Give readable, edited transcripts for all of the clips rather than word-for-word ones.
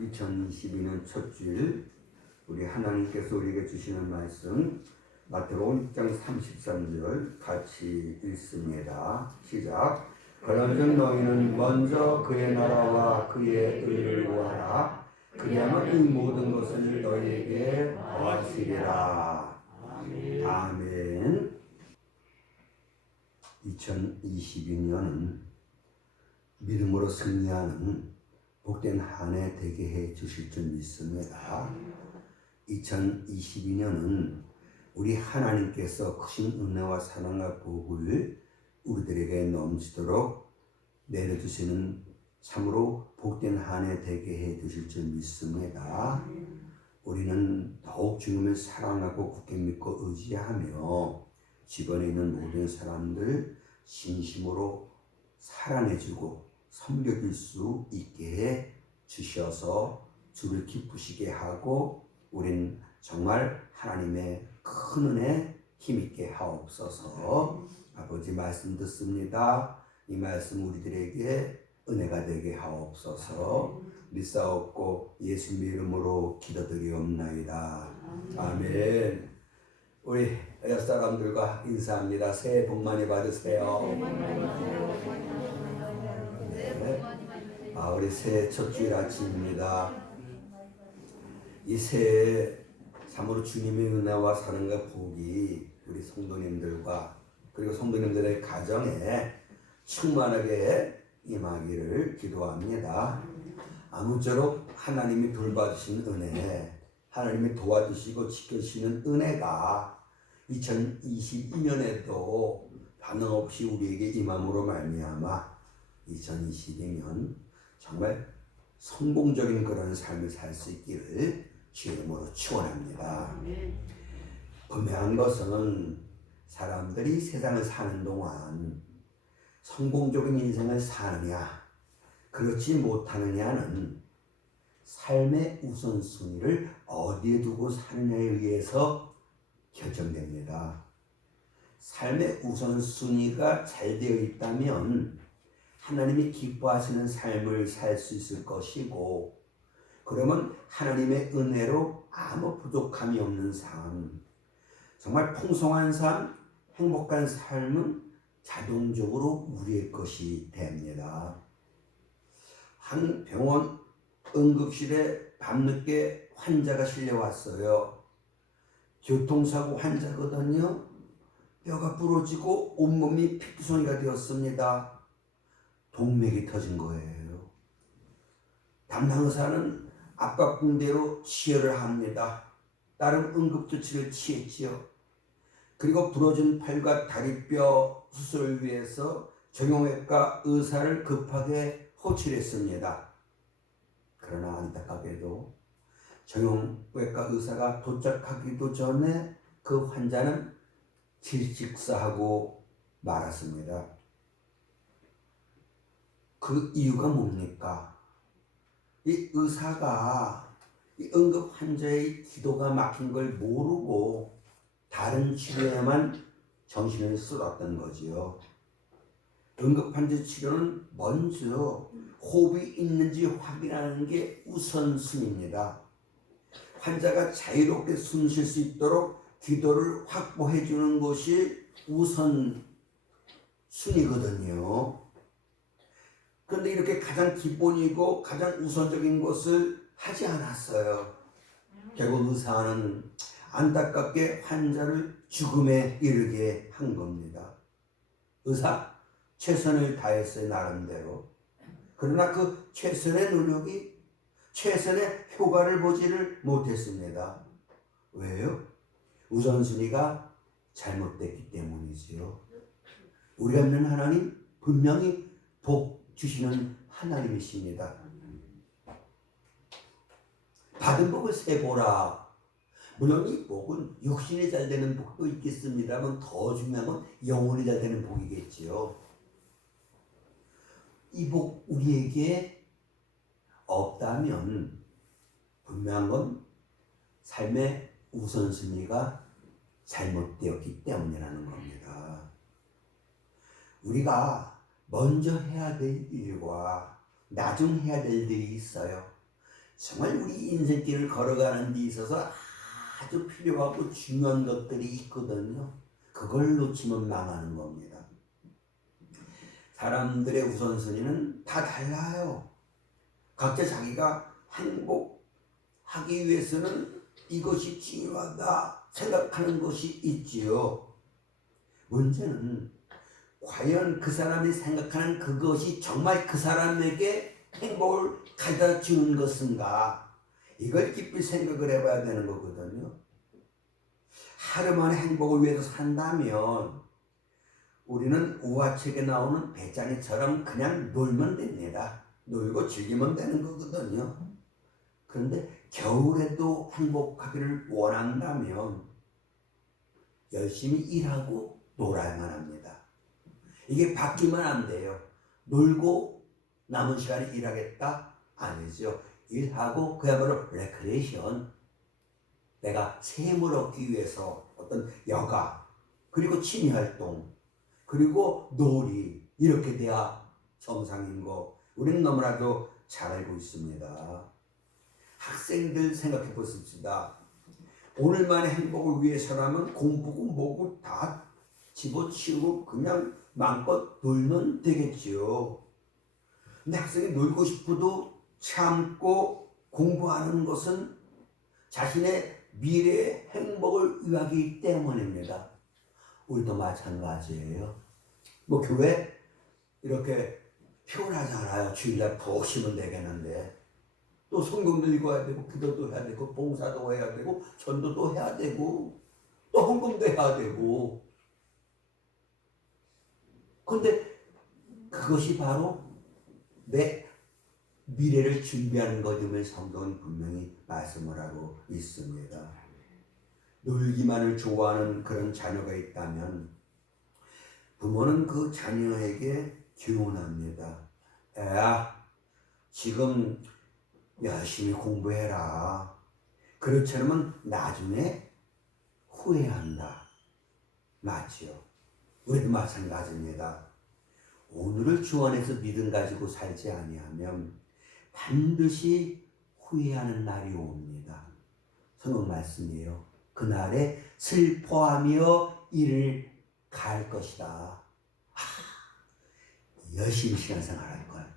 2022년 첫 주일 우리 하나님께서 우리에게 주시는 말씀 마태복음 6장 33절 같이 읽습니다. 시작. 그런즉 너희는 먼저 그의 나라와 그의 의를 구하라. 그리하면 이 모든 것을 너희에게 더하시리라. 아멘. 2022년은 믿음으로 승리하는 복된 한 해 되게 해 주실 줄 믿습니다. 2022년은 우리 하나님께서 크신 은혜와 사랑과 복을 우리들에게 넘치도록 내려주시는 참으로 복된 한 해 되게 해 주실 줄 믿습니다. 우리는 더욱 주님을 사랑하고 굳게 믿고 의지하며 주변에 있는 모든 사람들 진심으로 사랑해주고 섬겨줄 수 있게 해 주셔서 주를 기쁘시게 하고 우린 정말 하나님의 큰 은혜 힘있게 하옵소서. 아버지 말씀 듣습니다. 이 말씀 우리들에게 은혜가 되게 하옵소서. 믿사옵고 예수님의 이름으로 기도드리옵나이다. 아멘. 우리 여섯 사람들과 인사합니다. 새해 복 많이 받으세요. 우리 새해 첫 주일 아침입니다. 이 새해 참으로 주님의 은혜와 사랑과 복이 우리 성도님들과 그리고 성도님들의 가정에 충만하게 임하기를 기도합니다. 아무쪼록 하나님이 돌봐주신 은혜, 하나님이 도와주시고 지켜주시는 은혜가 2022년에도 반응 없이 우리에게 임함으로 말미암아 2022년 정말 성공적인 그런 삶을 살 수 있기를 주의 이름으로 축원합니다. 분명한 것은 사람들이 세상을 사는 동안 성공적인 인생을 사느냐 그렇지 못하느냐는 삶의 우선순위를 어디에 두고 사느냐에 의해서 결정됩니다. 삶의 우선순위가 잘 되어 있다면 하나님이 기뻐하시는 삶을 살 수 있을 것이고, 그러면 하나님의 은혜로 아무 부족함이 없는 삶, 정말 풍성한 삶, 행복한 삶은 자동적으로 우리의 것이 됩니다. 한 병원 응급실에 밤늦게 환자가 실려왔어요. 교통사고 환자거든요. 뼈가 부러지고 온몸이 피투성이가 되었습니다. 동맥이 터진 거예요. 담당 의사는 압박붕대로 치료를 합니다. 나름 응급조치를 취했지요. 그리고 부러진 팔과 다리뼈 수술을 위해서 정형외과 의사를 급하게 호출했습니다. 그러나 안타깝게도 정형외과 의사가 도착하기도 전에 그 환자는 질식사하고 말았습니다. 그 이유가 뭡니까? 이 의사가 이 응급 환자의 기도가 막힌 걸 모르고 다른 치료에만 정신을 쏟았던 거지요. 응급 환자 치료는 먼저 호흡이 있는지 확인하는 게 우선순위입니다. 환자가 자유롭게 숨 쉴 수 있도록 기도를 확보해 주는 것이 우선순위거든요. 그런데 이렇게 가장 기본이고 가장 우선적인 것을 하지 않았어요. 결국 의사는 안타깝게 환자를 죽음에 이르게 한 겁니다. 의사 최선을 다했어요, 나름대로. 그러나 그 최선의 노력이 최선의 효과를 보지를 못했습니다. 왜요? 우선순위가 잘못됐기 때문이지요. 우리가 믿는 하나님 분명히 복 주시는 하나님이십니다. 받은 복을 세보라. 물론 이 복은 육신이 잘 되는 복도 있겠습니다만 더 중요한 건 영혼이 잘 되는 복이겠지요. 이 복 우리에게 없다면 분명한 건 삶의 우선순위가 잘못되었기 때문이라는 겁니다. 우리가 먼저 해야 될 일과 나중 해야 될 일이 있어요. 정말 우리 인생길을 걸어가는 데 있어서 아주 필요하고 중요한 것들이 있거든요. 그걸 놓치면 망하는 겁니다. 사람들의 우선순위는 다 달라요. 각자 자기가 행복하기 위해서는 이것이 중요하다 생각하는 것이 있지요. 문제는 과연 그 사람이 생각하는 그것이 정말 그 사람에게 행복을 가져다 주는 것인가, 이걸 깊이 생각을 해봐야 되는 거거든요. 하루만의 행복을 위해서 산다면 우리는 우화책에 나오는 배짱이처럼 그냥 놀면 됩니다. 놀고 즐기면 되는 거거든요. 그런데 겨울에도 행복하기를 원한다면 열심히 일하고 놀아야만 합니다. 이게 바뀌면 안 돼요. 놀고 남은 시간에 일하겠다? 아니죠. 일하고 그야말로 레크레이션, 내가 샘을 얻기 위해서 어떤 여가, 그리고 취미활동, 그리고 놀이, 이렇게 돼야 정상인 거 우리는 너무나도 잘 알고 있습니다. 학생들 생각해 보십시다. 오늘만의 행복을 위해서라면 공부고 뭐고 다 집어치우고 그냥 마음껏 놀면 되겠지요. 근데 학생이 놀고 싶어도 참고 공부하는 것은 자신의 미래의 행복을 위하기 때문입니다. 우리도 마찬가지예요. 뭐 교회 이렇게 피곤하잖아요. 주일날 푹 쉬면 되겠는데 또 성경도 읽어야 되고 기도도 해야 되고 봉사도 해야 되고 전도도 해야 되고 또 헌금도 해야 되고. 그런데 그것이 바로 내 미래를 준비하는 것임을 성경은 분명히 말씀을 하고 있습니다. 놀기만을 좋아하는 그런 자녀가 있다면 부모는 그 자녀에게 교훈합니다. 애야, 지금 열심히 공부해라. 그렇지 않으면 나중에 후회한다. 맞죠? 우리도 마찬가지입니다. 오늘을 주 안에서 믿음 가지고 살지 아니하면 반드시 후회하는 날이 옵니다. 성경 말씀이에요. 그날에 슬퍼하며 이를 갈 것이다. 열심히 신앙생활할 걸.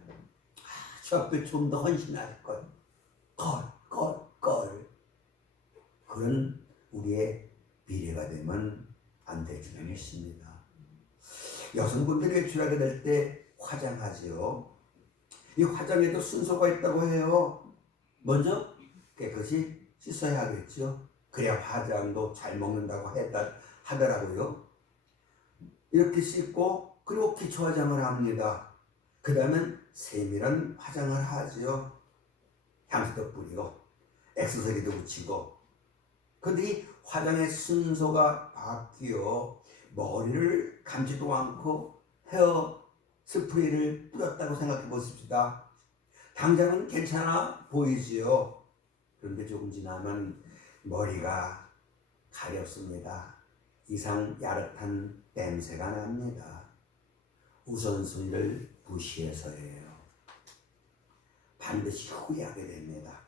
주 앞에 좀 더 헌신할 걸. 그런 우리의 미래가 되면 안 될 줄 믿습니다. 여성분들이 외출하게 될 때 화장하지요. 이 화장에도 순서가 있다고 해요. 먼저 깨끗이 씻어야 하겠죠. 그래야 화장도 잘 먹는다고 하더라고요. 이렇게 씻고 그리고 기초 화장을 합니다. 그 다음엔 세밀한 화장을 하지요. 향수도 뿌리고 액세서리도 붙이고. 근데 이 화장의 순서가 바뀌어 머리를 감지도 않고 헤어 스프레이를 뿌렸다고 생각해 보십시다. 당장은 괜찮아 보이지요. 그런데 조금 지나면 머리가 가렵습니다. 이상 야릇한 냄새가 납니다. 우선순위를 무시해서예요. 반드시 후회하게 됩니다.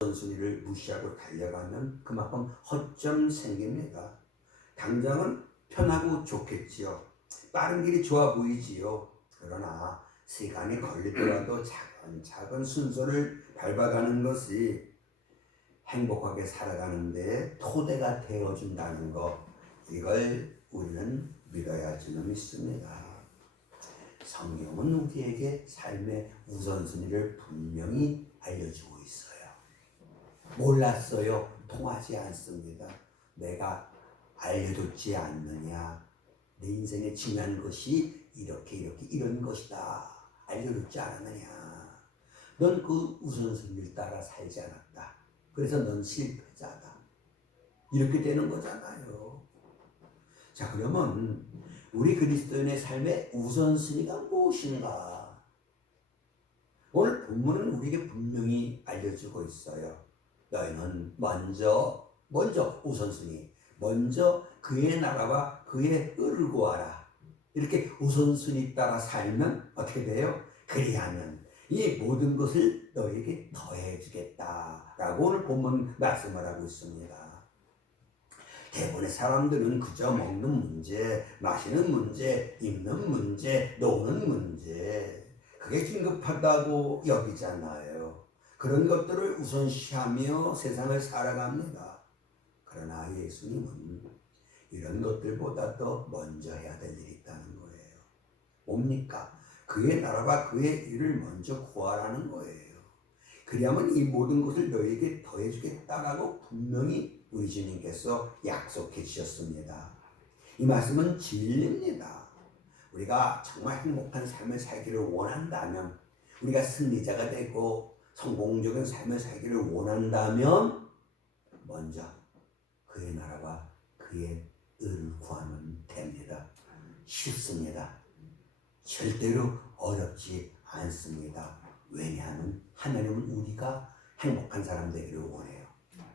우선순위를 무시하고 달려가면 그만큼 허점 생깁니다. 당장은 편하고 좋겠지요. 빠른 길이 좋아 보이지요. 그러나 시간이 걸리더라도 차근차근 순서를 밟아가는 것이 행복하게 살아가는데 토대가 되어준다는 것, 이걸 우리는 믿어야지는 믿습니다. 성경은 우리에게 삶의 우선순위를 분명히 알려주고 있어요. 몰랐어요. 통하지 않습니다. 내가 알려줬지 않느냐. 내 인생에 중요한 것이 이런 것이다. 알려줬지 않았느냐. 넌 그 우선순위를 따라 살지 않았다. 그래서 넌 실패자다. 이렇게 되는 거잖아요. 자, 그러면 우리 그리스도인의 삶의 우선순위가 무엇인가? 오늘 본문은 우리에게 분명히 알려주고 있어요. 너희는 먼저 우선순위. 먼저 그의 나라와 그의 의를 구하라. 이렇게 우선순위 따라 살면 어떻게 돼요? 그리하면 이 모든 것을 너에게 더해주겠다. 라고 오늘 본문 말씀을 하고 있습니다. 대부분의 사람들은 그저 먹는 문제, 마시는 문제, 입는 문제, 노는 문제, 그게 긴급하다고 여기잖아요. 그런 것들을 우선시하며 세상을 살아갑니다. 그러나 예수님은 이런 것들보다 더 먼저 해야 될 일이 있다는 거예요. 뭡니까? 그의 나라와 그의 일을 먼저 구하라는 거예요. 그리하면 이 모든 것을 너희에게 더해주겠다라고 분명히 우리 주님께서 약속해 주셨습니다. 이 말씀은 진리입니다. 우리가 정말 행복한 삶을 살기를 원한다면, 우리가 승리자가 되고 성공적인 삶을 살기를 원한다면 먼저 그의 나라와 그의 의를 구하면 됩니다. 쉽습니다. 절대로 어렵지 않습니다. 왜냐하면 하나님은 우리가 행복한 사람 되기를 원해요.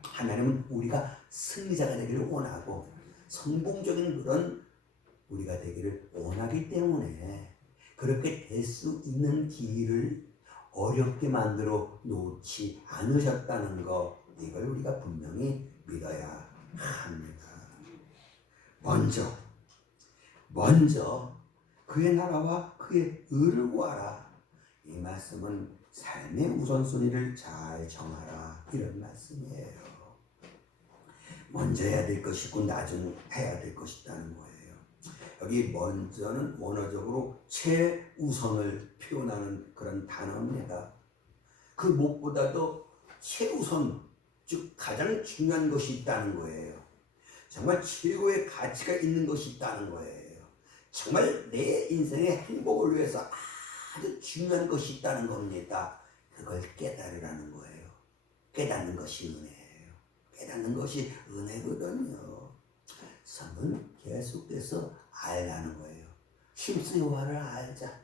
하나님은 우리가 승리자가 되기를 원하고 성공적인 그런 우리가 되기를 원하기 때문에 그렇게 될 수 있는 길을 어렵게 만들어 놓지 않으셨다는 거, 이걸 우리가 분명히 믿어야 합니다. 먼저 그의 나라와 그의 의를 구하라. 이 말씀은 삶의 우선순위를 잘 정하라, 이런 말씀이에요. 먼저 해야 될 것이 있고 나중 해야 될 것이 있다는 거예요. 여기 먼저는 원어적으로 최우선을 표현하는 그런 단어입니다. 그 무엇보다도 최우선, 즉 가장 중요한 것이 있다는 거예요. 정말 최고의 가치가 있는 것이 있다는 거예요. 정말 내 인생의 행복을 위해서 아주 중요한 것이 있다는 겁니다. 그걸 깨달으라는 거예요. 깨닫는 것이 은혜예요. 깨닫는 것이 은혜거든요. 성은 계속해서 알라는 거예요. 힘쓰 여호와를 알자.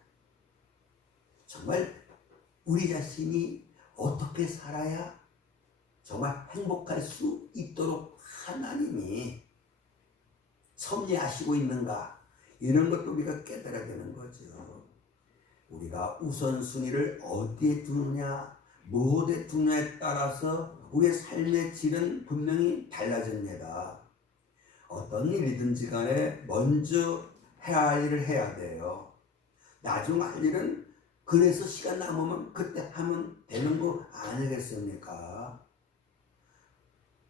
정말 우리 자신이 어떻게 살아야 정말 행복할 수 있도록 하나님이 섭리하시고 있는가, 이런 것도 우리가 깨달아야 되는 거죠. 우리가 우선순위를 어디에 두느냐, 무엇에 두느냐에 따라서 우리의 삶의 질은 분명히 달라집니다. 어떤 일이든지 간에 먼저 해야 할 일을 해야 돼요. 나중 할 일은 그래서 시간 남으면 그때 하면 되는 거 아니겠습니까?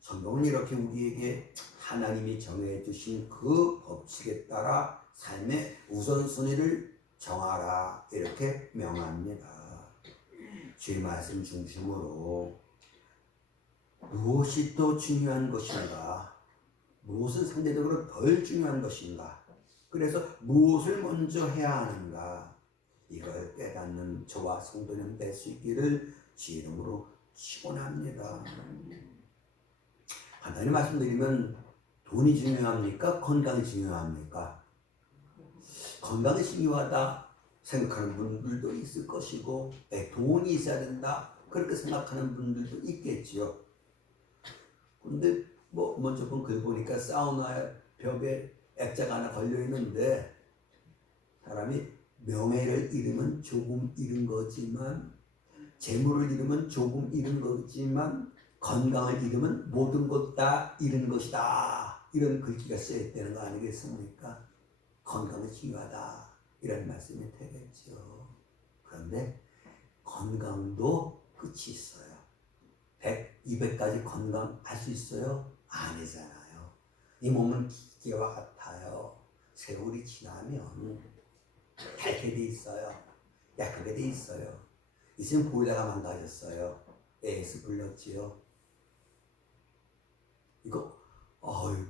성경은 이렇게 우리에게 하나님이 정해주신 그 법칙에 따라 삶의 우선순위를 정하라, 이렇게 명합니다. 주의 말씀 중심으로 무엇이 더 중요한 것인가, 무엇은 상대적으로 덜 중요한 것인가, 그래서 무엇을 먼저 해야 하는가, 이걸 깨닫는 저와 성도님 될 수 있기를 주 이름으로 축원합니다. 간단히 말씀드리면 돈이 중요합니까? 건강이 중요합니까? 건강이 중요하다 생각하는 분들도 있을 것이고, 돈이 있어야 된다 그렇게 생각하는 분들도 있겠지요. 근데 먼저 본 글 보니까 사우나 벽에 액자가 하나 걸려 있는데, 사람이 명예를 잃으면 조금 잃은 거지만, 재물을 잃으면 조금 잃은 거지만, 건강을 잃으면 모든 것 다 잃은 것이다, 이런 글귀가 쓰여 있다는 거 아니겠습니까? 건강이 중요하다, 이런 말씀이 되겠죠. 그런데 건강도 끝이 있어요. 100, 200까지 건강할 수 있어요? 아니잖아요. 이 몸은 기계와 같아요. 세월이 지나면 닳게 돼 있어요. 약하게 돼 있어요. 이젠 보일러가 망가졌어요. AS 불렀지요. 이거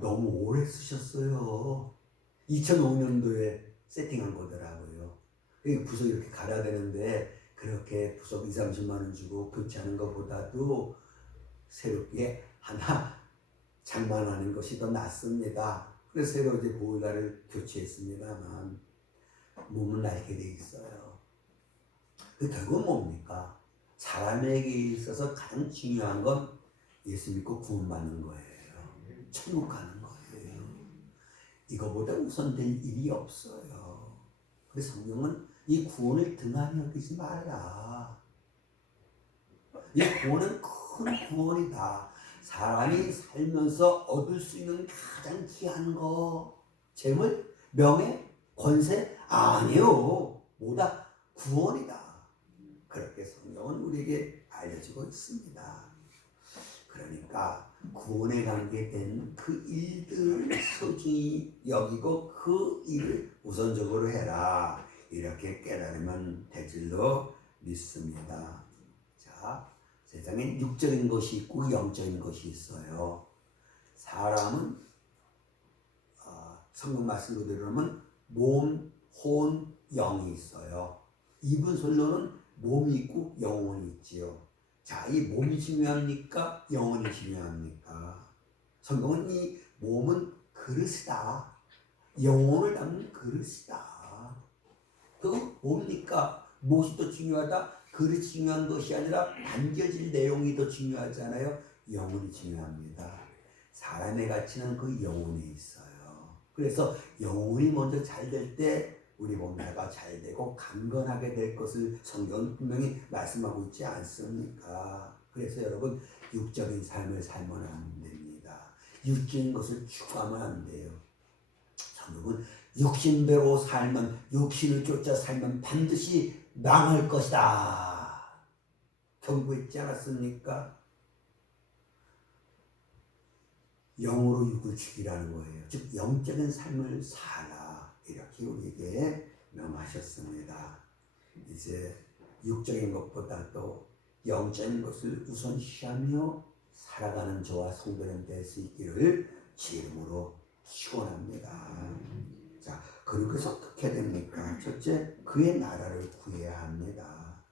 너무 오래 쓰셨어요. 2005년도에 세팅한 거더라고요. 부속 이렇게 갈아야 되는데, 그렇게 부속 2, 30만 원 주고 교체하는 것보다도 새롭게 하나 장만하는 것이 더 낫습니다. 그래서 새로 이제 보일러를 교체했습니다만 몸은 낡게 돼 있어요. 결국은 뭡니까? 사람에게 있어서 가장 중요한 건 예수 믿고 구원받는 거예요. 천국 가는 거예요. 이거보다 우선될 일이 없어요. 그래서 성경은 이 구원을 등한히 여기지 말라. 이 구원은 큰 큰 구원이다. 사람이 살면서 얻을 수 있는 가장 귀한 거, 재물, 명예, 권세? 아니요. 뭐다? 구원이다. 그렇게 성경은 우리에게 알려주고 있습니다. 그러니까 구원에 관계된 그 일들을 소중히 여기고 그 일을 우선적으로 해라. 이렇게 깨달으면 될 줄로 믿습니다. 자, 세상엔 육적인 것이 있고 영적인 것이 있어요. 사람은 성경 말씀 그대로는 몸, 혼, 영이 있어요. 이분설로는 몸이 있고 영혼이 있지요. 자, 이 몸이 중요합니까? 영혼이 중요합니까? 성경은 이 몸은 그릇이다. 영혼을 담는 그릇이다. 그 뭡니까? 무엇이 더 중요하다? 그릇이 중요한 것이 아니라 만져질 내용이 더 중요하잖아요. 영혼이 중요합니다. 사람의 가치는 그 영혼에 있어요. 그래서 영혼이 먼저 잘 될 때 우리 몸매가 잘 되고 강건하게 될 것을 성경은 분명히 말씀하고 있지 않습니까? 그래서 여러분 육적인 삶을 살면 안 됩니다. 육적인 것을 추구하면 안 돼요. 성경은 육신대로 살면, 육신을 쫓아 살면 반드시 망할 것이다. 경고했지 않았습니까? 영으로 육을 죽이라는 거예요. 즉 영적인 삶을 살아. 이렇게 우리에게 명하셨습니다. 이제 육적인 것보다도 영적인 것을 우선시하며 살아가는 저와 성도님 될 수 있기를 주님으로 축원합니다. 자, 그래서 어떻게 됩니까? 첫째, 그의 나라를 구해야 합니다.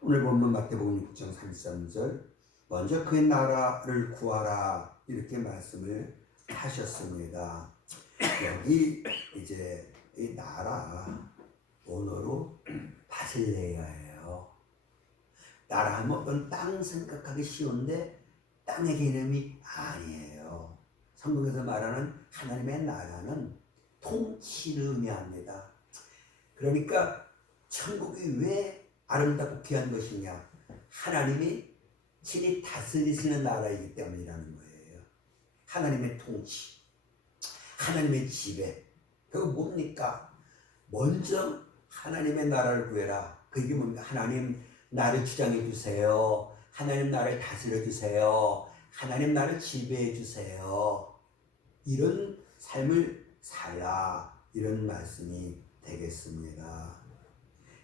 오늘 보면 마태복음 6장 33절, 먼저 그의 나라를 구하라 이렇게 말씀을 하셨습니다. 여기 이제 이 나라 원어로 바실레아예요. 나라 하면 어떤 땅 생각하기 쉬운데 땅의 개념이 아니에요. 성경에서 말하는 하나님의 나라는 통치를 의미합니다. 그러니까 천국이 왜 아름답고 귀한 것이냐? 하나님이 친히 다스리시는 나라이기 때문이라는 거예요. 하나님의 통치, 하나님의 지배. 그거 뭡니까? 먼저 하나님의 나라를 구해라. 그게 뭡니까? 하나님 나를 주장해 주세요. 하나님 나를 다스려 주세요. 하나님 나를 지배해 주세요. 이런 삶을 살라. 이런 말씀이 되겠습니다.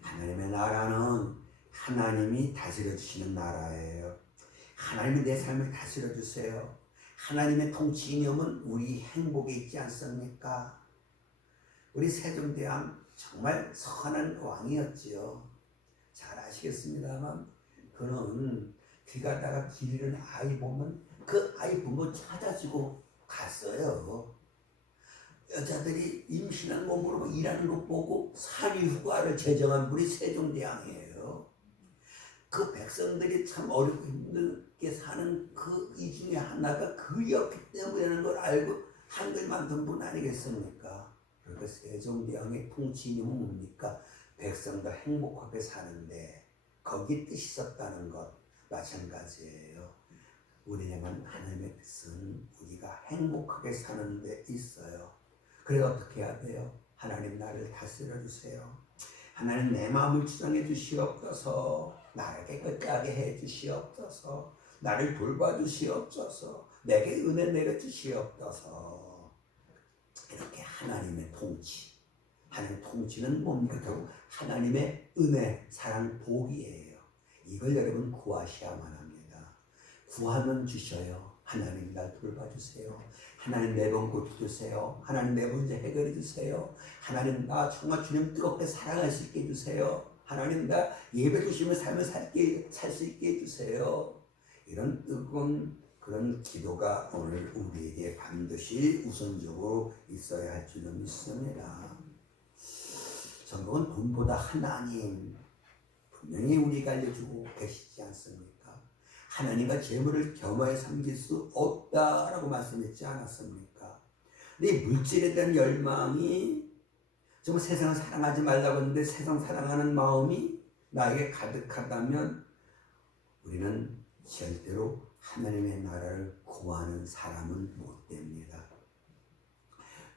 하나님의 나라는 하나님이 다스려 주시는 나라예요. 하나님이 내 삶을 다스려 주세요. 하나님의 통치 이념은 우리 행복에 있지 않습니까? 우리 세종대왕 정말 선한 왕이었지요. 잘 아시겠습니다만 그는 길 가다가 길 잃은 아이 보면 그 아이 부모 찾아주고 갔어요. 여자들이 임신한 몸으로 일하는 것 보고 산위 휴가를 제정한 분이 세종대왕이에요. 그 백성들이 참 어렵고 힘들게 사는 그 이 중에 하나가 그였기 때문이라는 걸 알고 한글 만든 분 아니겠습니까? 그러니까 세종대왕의 통치님은 뭡니까? 백성들 행복하게 사는데 거기 뜻이 있었다는 것 마찬가지예요. 우리에게만 하나님의 뜻은 우리가 행복하게 사는 데 있어요. 그래서 어떻게 해야 돼요? 하나님 나를 다스려 주세요. 하나님 내 마음을 주장해 주시옵소서. 나를 깨끗하게 해 주시옵소서. 나를 돌봐 주시옵소서. 내게 은혜 내려 주시옵소서. 이렇게 하나님의 통치. 하나님의 통치는 뭡니까? 결국 하나님의 은혜, 사랑, 복이에요. 이걸 여러분 구하셔야만 합니다. 구하면 주셔요. 하나님 날 돌봐주세요. 하나님 내 병 고쳐주세요. 하나님 내 문제 해결해 주세요. 하나님 나 정말 주님 뜨겁게 사랑할 수 있게 해주세요. 하나님 나 예배 주시면 삶을 살 수 있게 해주세요. 이런 뜨거운 그런 기도가 오늘 우리에게 반드시 우선적으로 있어야 할 줄로 믿습니다. 성경은 돈보다 하나님 분명히 우리가 알려주고 계시지 않습니까? 하나님과 재물을 겸하여 섬길 수 없다라고 말씀했지 않았습니까? 근데 이 물질에 대한 열망이 정말 세상을 사랑하지 말라고 했는데 세상 사랑하는 마음이 나에게 가득하다면 우리는 절대로 하나님의 나라를 구하는 사람은 못 됩니다.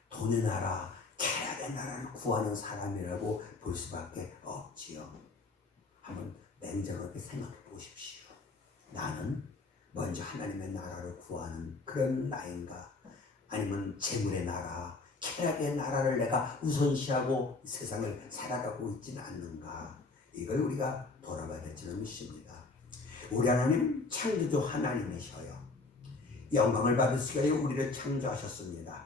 돈의 나라, 쾌락의 나라를 구하는 사람이라고 볼 수밖에 없지요. 한번 냉정하게 생각해 보십시오. 나는 먼저 하나님의 나라를 구하는 그런 나인가? 아니면 재물의 나라, 쾌락의 나라를 내가 우선시하고 세상을 살아가고 있지는 않는가? 이걸 우리가 돌아봐야 될 줄은 믿습니다. 우리 하나님 창조주 하나님이셔요. 영광을 받으시기 위해 우리를 창조하셨습니다.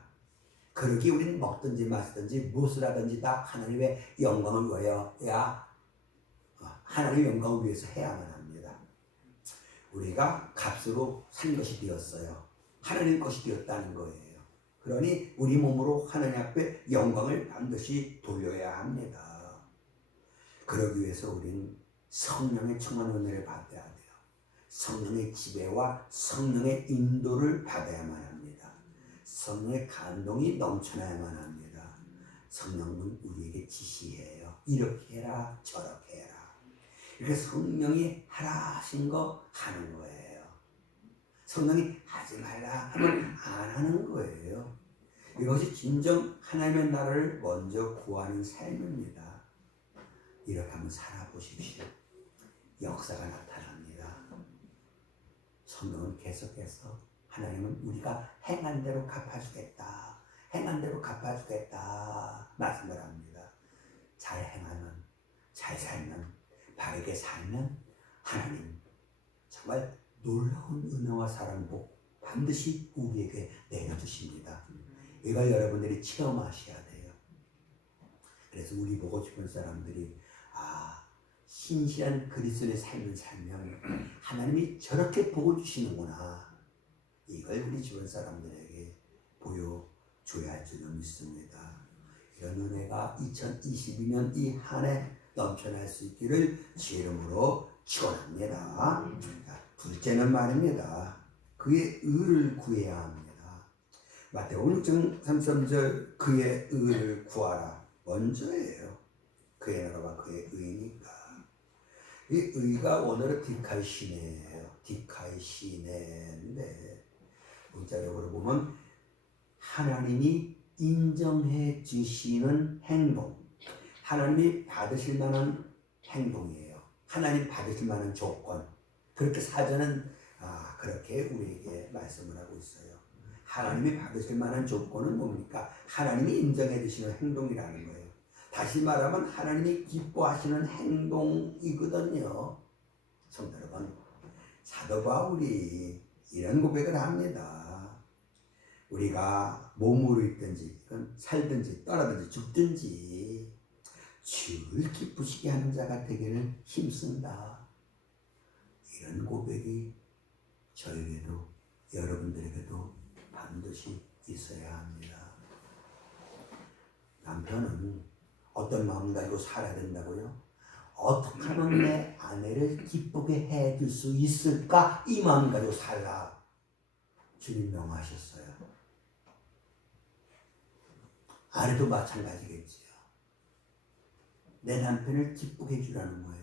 그러기 우리는 먹든지 마시든지 무엇을 하든지 다 하나님의 영광을 위하여야, 하나님의 영광을 위해서 해야만 합니다. 우리가 값으로 산 것이 되었어요. 하나님 것이 되었다는 거예요. 그러니 우리 몸으로 하나님 앞에 영광을 반드시 돌려야 합니다. 그러기 위해서 우리는 성령의 충만 은혜를 받아야 돼요. 성령의 지배와 성령의 인도를 받아야만 합니다. 성령의 감동이 넘쳐나야만 합니다. 성령은 우리에게 지시해요. 이렇게 해라, 저렇게 해라. 이렇게 성령이 하라 하신 거 하는 거예요. 성령이 하지 말라 하면 안 하는 거예요. 이것이 진정 하나님의 나라를 먼저 구하는 삶입니다. 이렇게 한번 살아보십시오. 역사가 나타납니다. 성경은 계속해서 하나님은 우리가 행한 대로 갚아주겠다, 행한 대로 갚아주겠다 말씀을 합니다. 잘 행하면, 잘 살면, 바르게 살면 하나님 정말 놀라운 은혜와 사랑 복 반드시 우리에게 내려주십니다. 이걸 여러분들이 체험하셔야 돼요. 그래서 우리 보고 싶은 사람들이 신실한 그리스도의 삶을 살면 하나님이 저렇게 복을 주시는구나. 이걸 우리 주변 사람들에게 보여줘야 할 줄로 믿습니다. 이런 은혜가 2022년 이 한 해 넘쳐날 수 있기를 주 이름으로 축원합니다. 둘째는 말입니다. 그의 의를 구해야 합니다. 마태복음 6장 33절 그의 의를 구하라. 먼저예요. 그의 나라와 그의 의니까. 이 의가 원어로 디카이시네예요. 디카이시네인데 문자적으로 보면 하나님이 인정해 주시는 행동, 하나님이 받으실 만한 행동이에요. 하나님 받으실 만한 조건. 그렇게 사전은 그렇게 우리에게 말씀을 하고 있어요. 하나님이 받으실 만한 조건은 뭡니까? 하나님이 인정해 주시는 행동이라는 거예요. 다시 말하면 하나님이 기뻐하시는 행동이거든요. 성도 여러분, 사도 바울이 이런 고백을 합니다. 우리가 몸으로 있든지 살든지 떠나든지 죽든지 주를 기쁘시게 하는 자가 되기를 힘쓴다. 이런 고백이 저에게도 여러분들에게도 반드시 있어야 합니다. 남편은 어떤 마음 가지고 살아야 된다고요? 어떻게 하면 내 아내를 기쁘게 해줄 수 있을까? 이 마음 가지고 살라. 주님 명하셨어요. 아내도 마찬가지겠지요. 내 남편을 기쁘게 해주라는 거예요.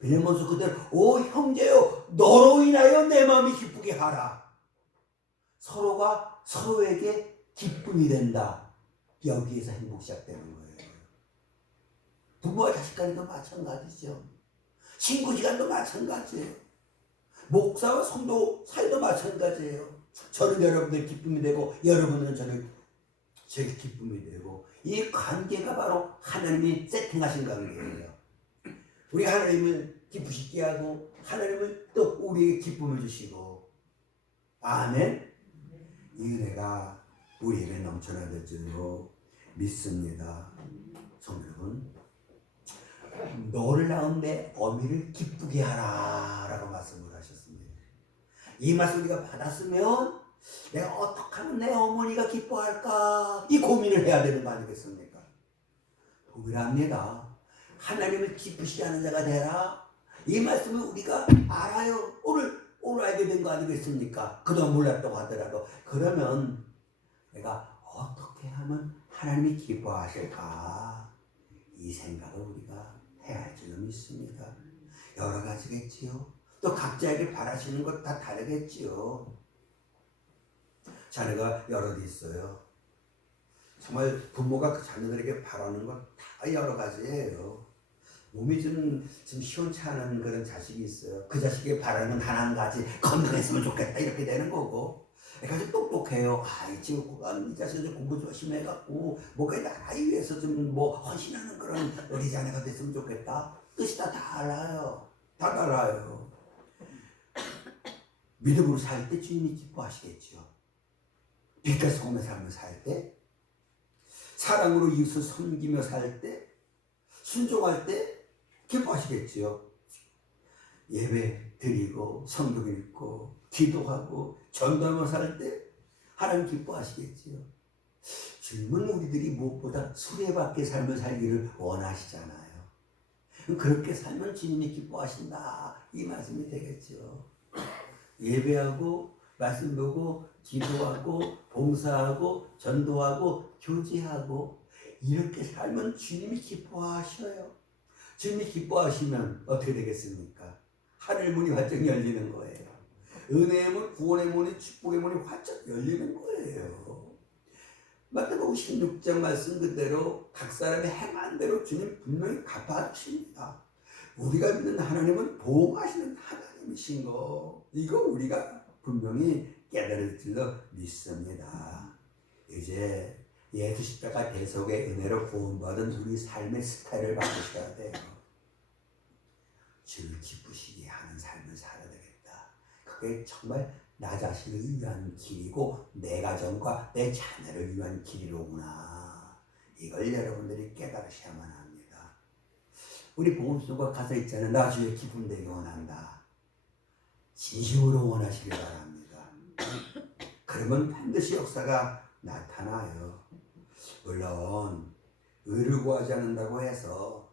빌레몬서 그대로 오 형제요 너로 인하여 내 마음이 기쁘게 하라. 서로가 서로에게 기쁨이 된다. 여기에서 행복 시작되는 거예요. 부모와 자식 간에도 마찬가지죠. 친구지간도 마찬가지예요. 목사와 성도 사이도 마찬가지예요. 저는 여러분들 기쁨이 되고 여러분은 저는 제 기쁨이 되고 이 관계가 바로 하나님이 세팅하신 관계예요. 우리 하나님을 기쁘시게 하고 하나님을 또 우리에게 기쁨을 주시고 아멘. 이 은혜가 우리에게 넘쳐나야 될 줄로 믿습니다. 성도 여러분, 너를 낳은 내 어미를 기쁘게 하라 라고 말씀을 하셨습니다. 이 말씀 우리가 받았으면 내가 어떻게 하면 내 어머니가 기뻐할까 이 고민을 해야 되는 거 아니겠습니까? 동일합니다. 하나님을 기쁘시게 하는 자가 되라. 이 말씀을 우리가 알아요. 오늘 알게 된 거 아니겠습니까? 그동안 몰랐다고 하더라도. 그러면 내가 어떻게 하면 하나님이 기뻐하실까? 이 생각을 우리가 해야 할 줄로 믿습니다. 여러 가지겠지요. 또 각자에게 바라시는 것 다 다르겠지요. 자녀가 여럿 있어요. 정말 부모가 그 자녀들에게 바라는 것 다 여러 가지예요. 몸이 좀 시원찮은 그런 자식이 있어요. 그 자식에게 바라는 한 가지, 건강했으면 좋겠다 이렇게 되는 거고, 아주 똑똑해요. 이 친구가 이 자식이 좀 공부 좀 열심히 해갖고 뭐가 나라를 위해서 좀 뭐 헌신하는 그런 우리 자녀가 됐으면 좋겠다. 뜻이 다 달라요. 다 달라요. 믿음으로 살 때 주님이 기뻐하시겠죠. 빛과 소금의 삶을 살 때, 사랑으로 이웃을 섬기며 살 때, 순종할 때 기뻐하시겠지요. 예배 드리고 성경 읽고 기도하고 전도하며 살 때 하나님 기뻐하시겠지요. 주님은 우리들이 무엇보다 수레밖에 삶을 살기를 원하시잖아요. 그렇게 살면 주님이 기뻐하신다 이 말씀이 되겠죠. 예배하고 말씀 보고 기도하고 봉사하고 전도하고 교제하고 이렇게 살면 주님이 기뻐하셔요. 주님이 기뻐하시면 어떻게 되겠습니까? 하늘 문이 활짝 열리는 거예요. 은혜의 문, 구원의 문이, 축복의 문이 활짝 열리는 거예요. 마태복음 16장 말씀 그대로 각 사람의 행한 대로 주님 분명히 갚아주십니다. 우리가 믿는 하나님은 보호하시는 하나님이신 거, 이거 우리가 분명히 깨달을 줄로 믿습니다. 이제 예수 십자가 대속의 은혜로 구원받은 우리 삶의 스타일을 바꾸셔야 돼요. 주를 기쁘시게 하는 삶을 살아야 되겠다. 그게 정말 나 자신을 위한 길이고 내 가정과 내 자녀를 위한 길이로구나. 이걸 여러분들이 깨달으셔야만 합니다. 우리 복음서가 가서 있잖아요. 나 주의 기쁨 되게 원한다. 진심으로 원하시길 바랍니다. 그러면 반드시 역사가 나타나요. 물론 의를 구하지 않는다고 해서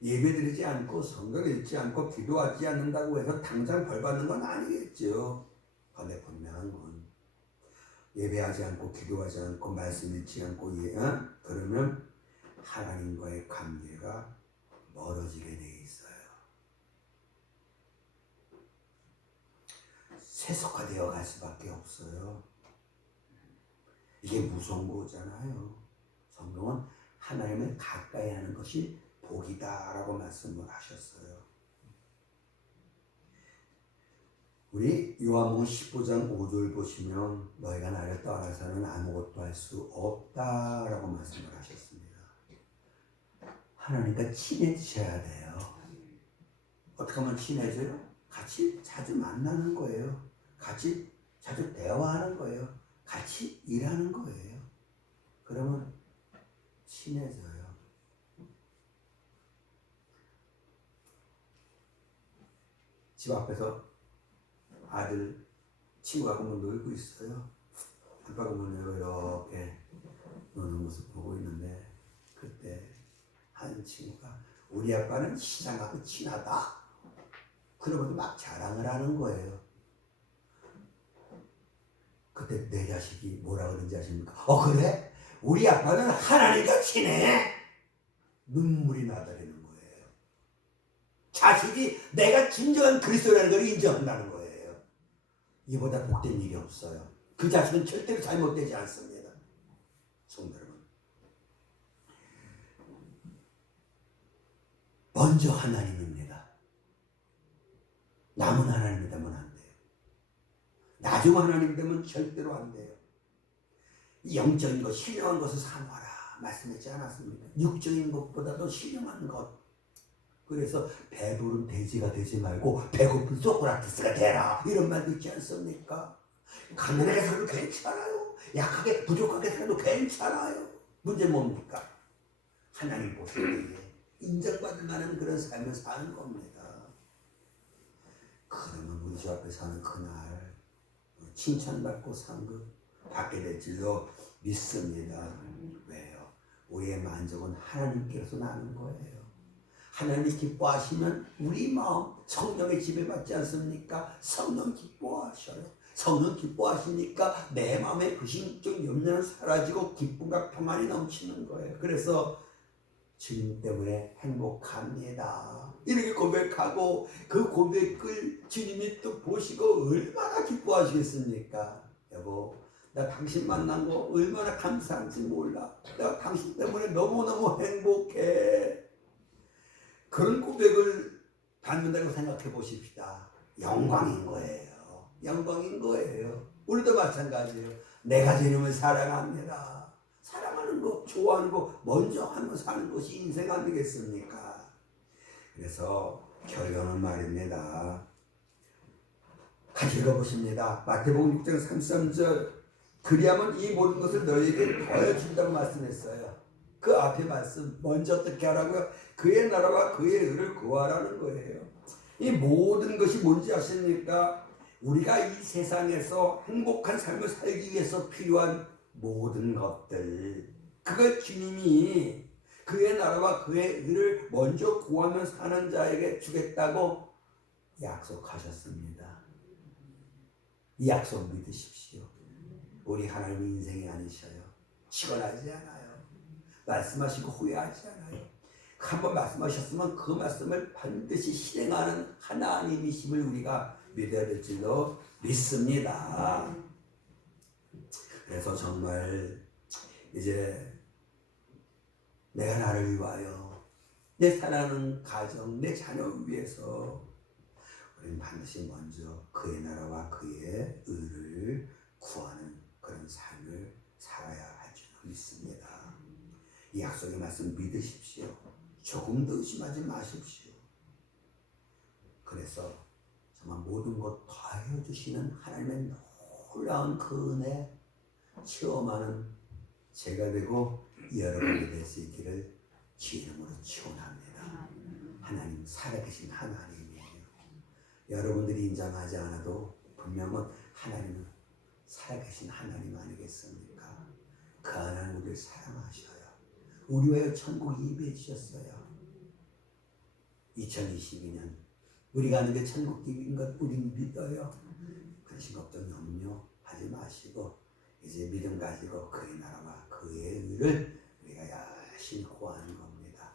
예배드리지 않고 성경 읽지 않고 기도하지 않는다고 해서 당장 벌받는 건 아니겠죠. 그런데 분명한 건 예배하지 않고 기도하지 않고 말씀 읽지 않고 그러면 하나님과의 관계가 멀어지게 돼 있어요. 세속화되어 갈 수밖에 없어요. 이게 무서운 거잖아요. 성경은 하나님을 가까이 하는 것이 복이다라고 말씀을 하셨어요. 우리 요한복음 15장 5절 보시면 너희가 나를 떠나서는 아무것도 할 수 없다라고 말씀을 하셨습니다. 하나님과 친해지셔야 돼요. 어떻게 하면 친해져요? 같이 자주 만나는 거예요. 같이 자주 대화하는 거예요. 같이 일하는 거예요. 그러면 친해져요. 집 앞에서 아들 친구하고 놀고 있어요. 깜빡 보면 이렇게 노는 모습 보고 있는데 그때 한 친구가 우리 아빠는 시장하고 친하다. 그러고도 막 자랑을 하는 거예요. 그때 내 자식이 뭐라 그런지 아십니까? 그래? 우리 아빠는 하나님과 친해. 눈물이 나더라는 거예요. 자식이 내가 진정한 그리스도라는 걸 인정한다는 거예요. 이보다 복된 일이 없어요. 그 자식은 절대로 잘못되지 않습니다. 성도 여러분, 먼저 하나님입니다. 남은 하나님이 되면 안 돼요. 나중 하나님 되면 절대로 안 돼요. 영적인 것, 신령한 것을 사모하라 말씀했지 않았습니까? 육적인 것보다도 신령한 것. 그래서 배부른 돼지가 되지 말고 배고픈 소크라테스가 되라 이런 말도 있지 않습니까? 가난하게 살아도 괜찮아요. 약하게 부족하게 살아도 괜찮아요. 문제 뭡니까? 하나님 보시기에 인정받을 만한 그런 삶을 사는 겁니다. 그러면 우리 주 앞에 사는 그날 칭찬받고 상급 받게 될 줄로 믿습니다. 왜요? 우리의 만족은 하나님께서 나는 거예요. 하나님이 기뻐하시면 우리 마음 성령의 지배받지 않습니까? 성령 기뻐하셔요. 성령 기뻐하시니까 내 마음에 그 신적 염려는 사라지고 기쁨과 평안이 넘치는 거예요. 그래서 주님 때문에 행복합니다. 이렇게 고백하고 그 고백을 주님이 또 보시고 얼마나 기뻐하시겠습니까? 여보, 나 당신 만난 거 얼마나 감사한지 몰라. 내가 당신 때문에 너무너무 행복해. 그런 고백을 받는다고 생각해 보십시다. 영광인 거예요. 영광인 거예요. 우리도 마찬가지예요. 내가 주님을 사랑합니다. 사랑하는 거, 좋아하는 거 먼저 하며 사는 것이 인생 아니겠습니까? 그래서 결론은 말입니다. 같이 읽어보십니다. 마태복음 6장 33절. 그리하면 이 모든 것을 너희에게 더해준다고 말씀했어요. 그 앞에 말씀 먼저 어떻게 하라고요? 그의 나라와 그의 의를 구하라는 거예요. 이 모든 것이 뭔지 아십니까? 우리가 이 세상에서 행복한 삶을 살기 위해서 필요한 모든 것들, 그걸 주님이 그의 나라와 그의 의를 먼저 구하며 사는 자에게 주겠다고 약속하셨습니다. 이 약속 믿으십시오. 우리 하나님 인생이 아니셔요. 치곤하지 않아요. 말씀하시고 후회하지 않아요. 한번 말씀하셨으면 그 말씀을 반드시 실행하는 하나님이심을 우리가 믿어야 될 줄로 믿습니다. 그래서 정말 이제 내가 나를 위하여, 내 사랑하는 가정, 내 자녀를 위해서 우리는 반드시 먼저 그의 나라와 그의 의를 구하는 그런 삶을 살아야 할 줄 믿습니다. 이 약속의 말씀 믿으십시오. 조금도 의심하지 마십시오. 그래서 정말 모든 것 더해 주시는 하나님의 놀라운 그 은혜 체험하는 제가 되고 여러분이 될 수 있기를 주 이름으로 축원합니다. 하나님 살아계신 하나님이에요. 여러분들이 인정하지 않아도 분명은 하나님은 살아계신 하나님 아니겠습니까? 그 하나님 우리를 사랑하셔요. 우리 위하여 천국 예비해 주셨어요. 2022년 우리가 아는 게 천국 길인 것 우리 믿어요. 그러신 걱정 염려하지 마시고 이제 믿음 가지고 그의 나라와 그의 의를 우리가 열심히 구하는 겁니다.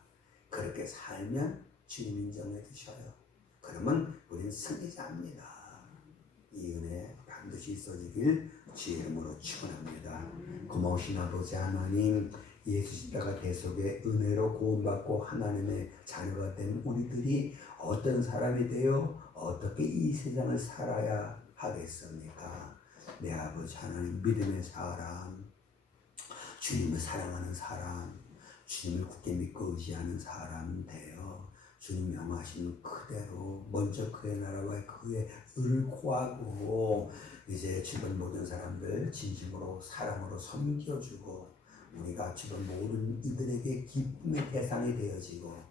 그렇게 살면 주님 인정해 주셔요. 그러면 우리는 승리자입니다. 이 은혜 반드시 있어지길 주 이름으로 축원합니다. 고마우신 아버지 하나님, 예수 십자가 대속의 은혜로 구원받고 하나님의 자녀가 된 우리들이 어떤 사람이 되어 어떻게 이 세상을 살아야 하겠습니까? 내 아버지 하나님, 믿음의 사람, 주님을 사랑하는 사람, 주님을 굳게 믿고 의지하는 사람 되어 주님 명하시는 그대로 먼저 그의 나라와 그의 의를 구하고 이제 주변 모든 사람들 진심으로 사랑으로 섬겨주고 우리가 주변 모든 이들에게 기쁨의 대상이 되어지고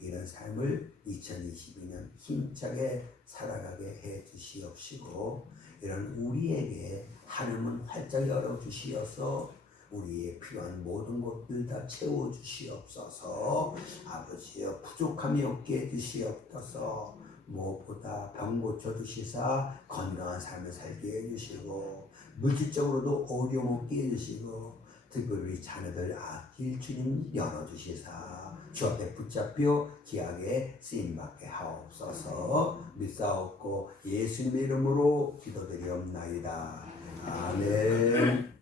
이런 삶을 2022년 힘차게 살아가게 해 주시옵시고 이런 우리에게 하늘문 활짝 열어 주시어서 우리의 필요한 모든 것들 다 채워 주시옵소서. 아버지여 부족함이 없게 해 주시옵소서. 무엇보다 병 고쳐 주시사 건강한 삶을 살게 해 주시고 물질적으로도 어려움 없게 해 주시고 특별히 자녀들 아낄 주님 열어주시사 주 앞에 붙잡혀 귀하게 쓰임받게 하옵소서. 믿사옵고 예수님의 이름으로 기도드리옵나이다. 아멘.